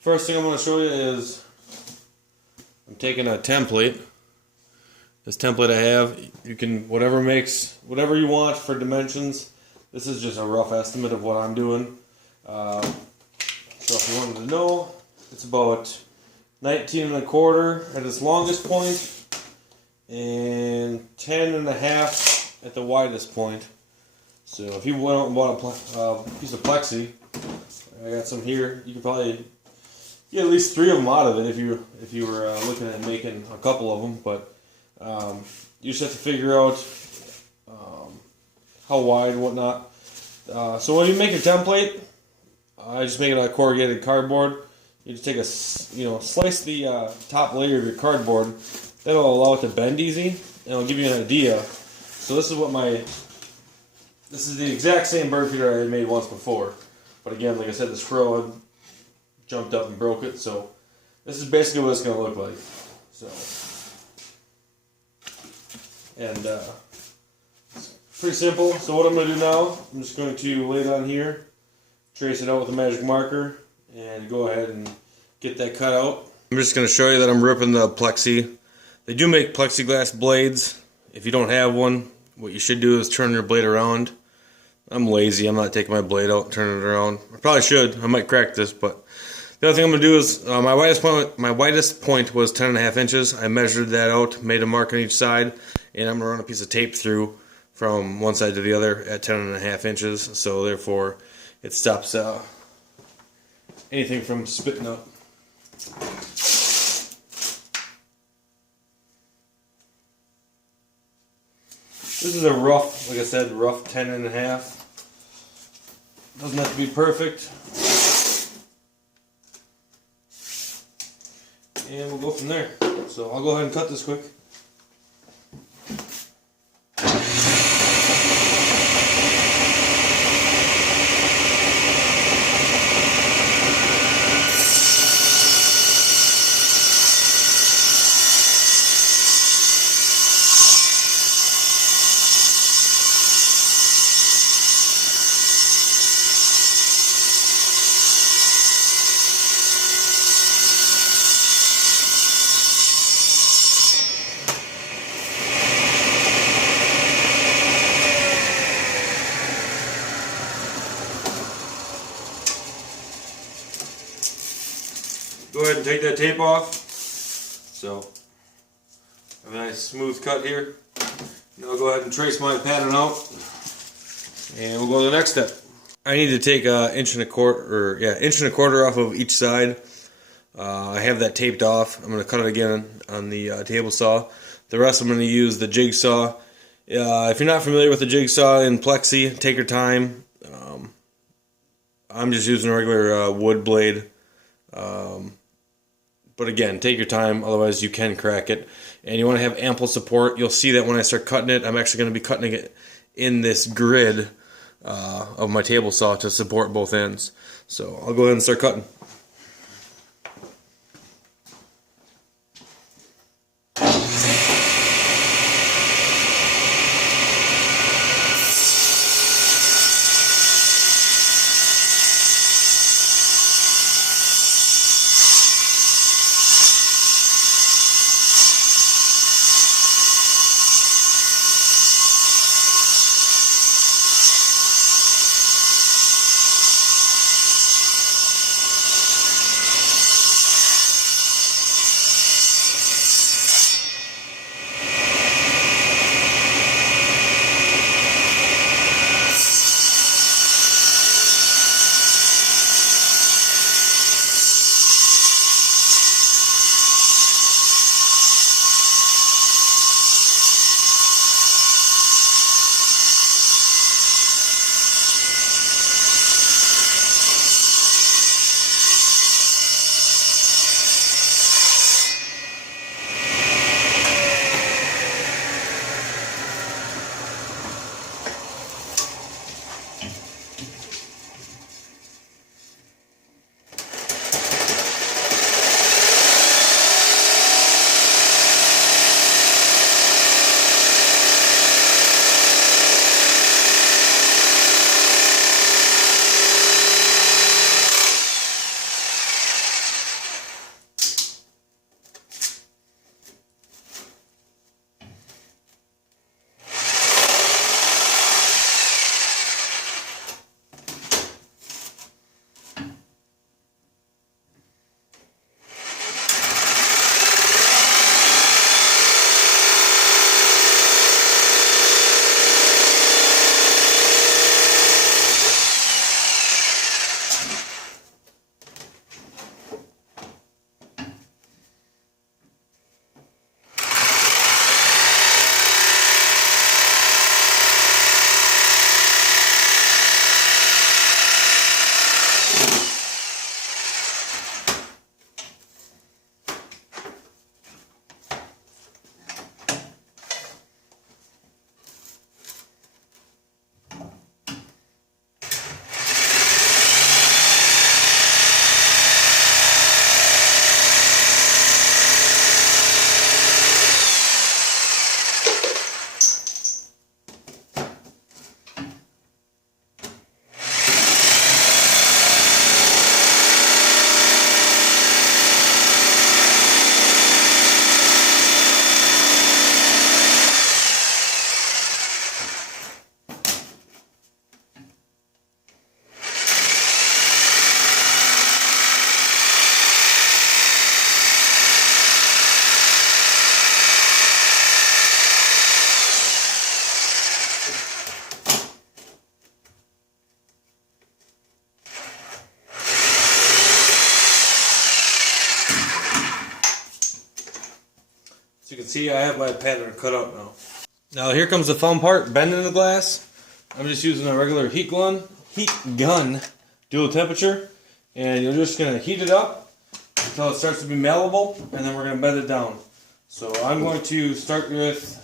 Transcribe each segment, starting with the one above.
First thing I'm going to show you is I'm taking a template. This template I have, you can whatever you want for dimensions. This is just a rough estimate of what I'm doing. So if you wanted to know, it's about 19 1/4 at its longest point and 10 1/2 at the widest point. So if you went out and bought a piece of plexi, I got some here. You could probably get at least 3 of them out of it if you were looking at making a couple of them. But you just have to figure out how wide and whatnot. So when you make a template, I just make it out of corrugated cardboard. You just take slice the top layer of your cardboard. That'll allow it to bend easy, and it'll give you an idea. So this is the exact same bird feeder I had made once before. But again, like I said, the squirrel had jumped up and broke it. So this is basically what it's going to look like. So, and it's pretty simple. So what I'm going to do now, I'm just going to lay it on here, trace it out with a magic marker, and go ahead and get that cut out. I'm just going to show you that I'm ripping the plexi. They do make plexiglass blades. If you don't have one, what you should do is turn your blade around. I'm lazy. I'm not taking my blade out and turning it around. I probably should. I might crack this, but the other thing I'm going to do is my widest point was 10 1/2 inches. I measured that out, made a mark on each side, and I'm going to run a piece of tape through from one side to the other at 10 1/2 inches. So therefore, it stops anything from spitting up. This is a rough, like I said, rough 10 1/2. Doesn't have to be perfect. And we'll go from there. So I'll go ahead and cut this quick. Go ahead and take that tape off. So, a nice smooth cut here. Now I'll go ahead and trace my pattern out, and we'll go to the next step. I need to take an 1 1/4 off of each side. I have that taped off. I'm going to cut it again on the table saw. The rest I'm going to use the jigsaw. If you're not familiar with the jigsaw in plexi, take your time. I'm just using a regular wood blade. But again, take your time, otherwise you can crack it. And you want to have ample support. You'll see that when I start cutting it, I'm actually going to be cutting it in this grid of my table saw to support both ends. So I'll go ahead and start cutting. see, I have my pattern cut out now. Now here comes the fun part, bending the glass. I'm just using a regular heat gun, dual temperature, and you're just going to heat it up until it starts to be malleable, and then we're going to bend it down. So I'm going to start with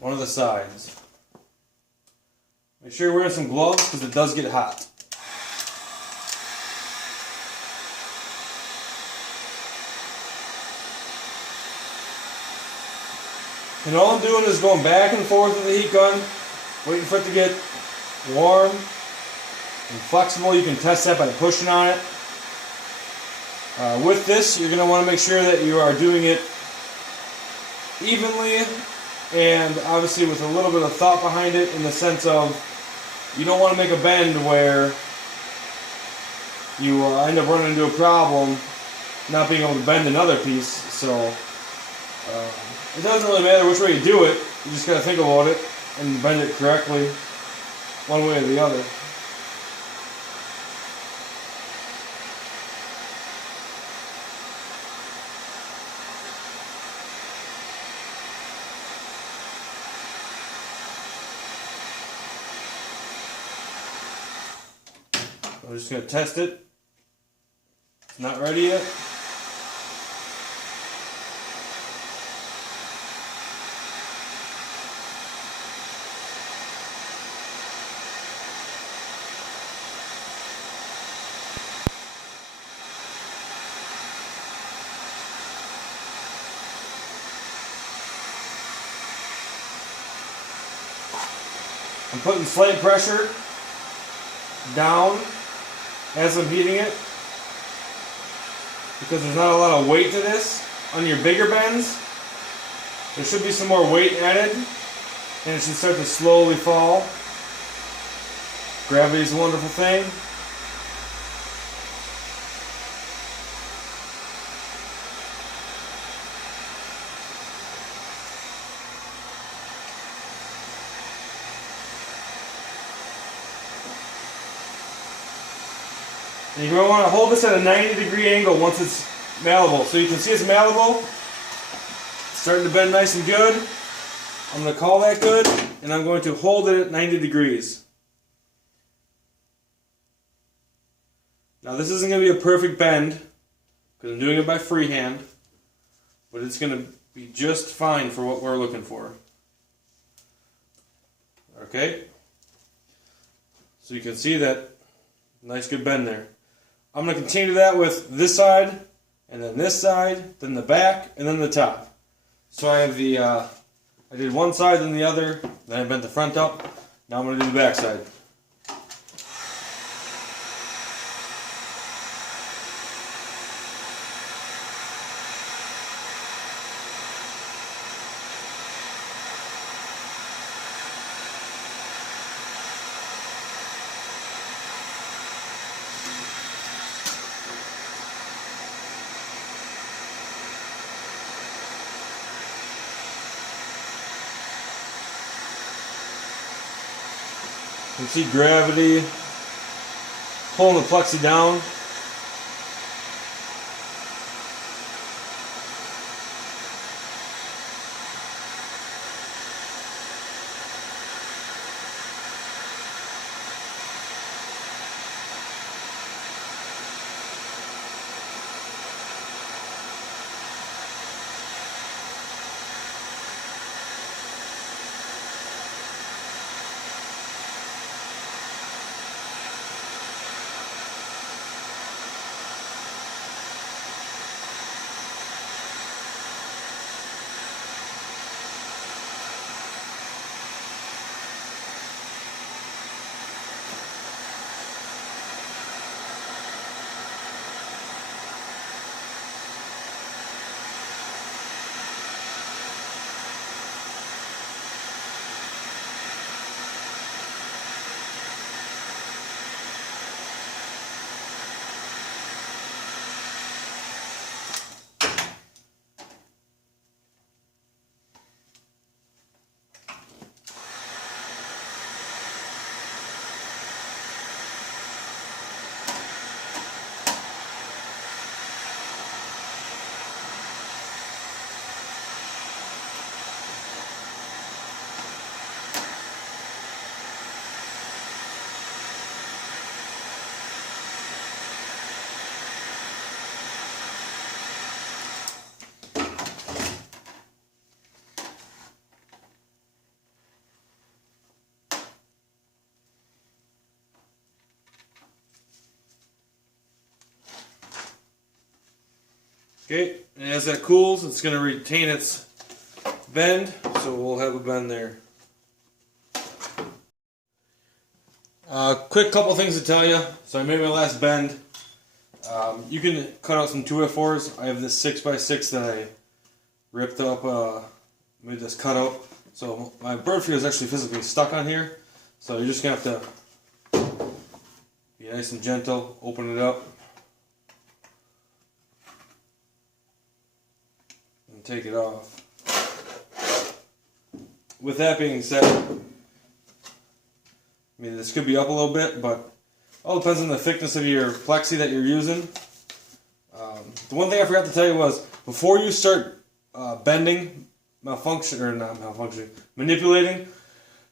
one of the sides. Make sure you're wearing some gloves because it does get hot. And all I'm doing is going back and forth with the heat gun, waiting for it to get warm and flexible. You can test that by pushing on it. With this, you're going to want to make sure that you are doing it evenly and obviously with a little bit of thought behind it, in the sense of you don't want to make a bend where you end up running into a problem not being able to bend another piece. So it doesn't really matter which way you do it, you just got to think about it and bend it correctly one way or the other. I'm just going to test it. It's not ready yet. I'm putting slight pressure down as I'm heating it, because there's not a lot of weight to this. On your bigger bends, there should be some more weight added, and it should start to slowly fall. Gravity is a wonderful thing. And you're going to want to hold this at a 90-degree angle once it's malleable. So you can see it's malleable. It's starting to bend nice and good. I'm going to call that good, and I'm going to hold it at 90 degrees. Now this isn't going to be a perfect bend, because I'm doing it by freehand, but it's going to be just fine for what we're looking for. Okay? So you can see that nice good bend there. I'm going to continue that with this side, and then this side, then the back, and then the top. So I have the, I did one side, then the other, then I bent the front up. Now I'm going to do the back side. You can see gravity pulling the plexi down. Okay, and as that cools, it's going to retain its bend, so we'll have a bend there. Quick couple things to tell you. So I made my last bend. You can cut out some 2x4s. I have this 6x6 that I ripped up, made this cutout. So my bird feeder is actually physically stuck on here. So you're just going to have to be nice and gentle, open it up, and take it off. With that being said, I mean, this could be up a little bit, but all depends on the thickness of your plexi that you're using. The one thing I forgot to tell you was, before you start bending, manipulating,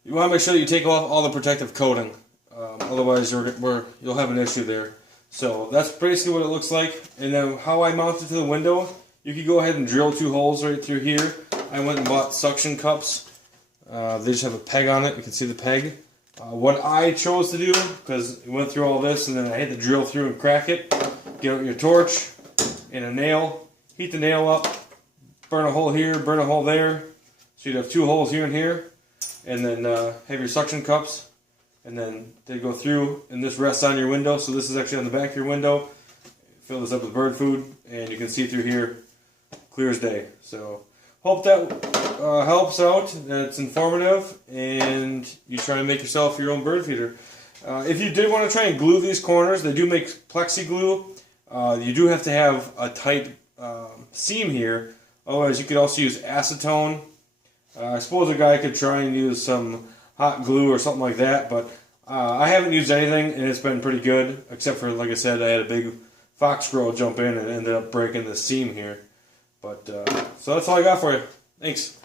you want to make sure that you take off all the protective coating. Otherwise, you'll have an issue there. So that's basically what it looks like. And then how I mount it to the window, you could go ahead and drill 2 holes right through here. I went and bought suction cups. They just have a peg on it. You can see the peg. What I chose to do, because it went through all this, and then I had to drill through and crack it. Get out your torch and a nail, heat the nail up, burn a hole here, burn a hole there. So you'd have 2 holes here and here, and then have your suction cups, and then they go through, and this rests on your window. So this is actually on the back of your window. Fill this up with bird food, and you can see through here clear as day. So hope that helps out, that it's informative, and you try and make yourself your own bird feeder. If you did want to try and glue these corners, they do make plexi glue. You do have to have a tight seam here. Otherwise, you could also use acetone. I suppose a guy could try and use some hot glue or something like that, but I haven't used anything, and it's been pretty good, except for, like I said, I had a big fox squirrel jump in and ended up breaking the seam here. But so that's all I got for you. Thanks.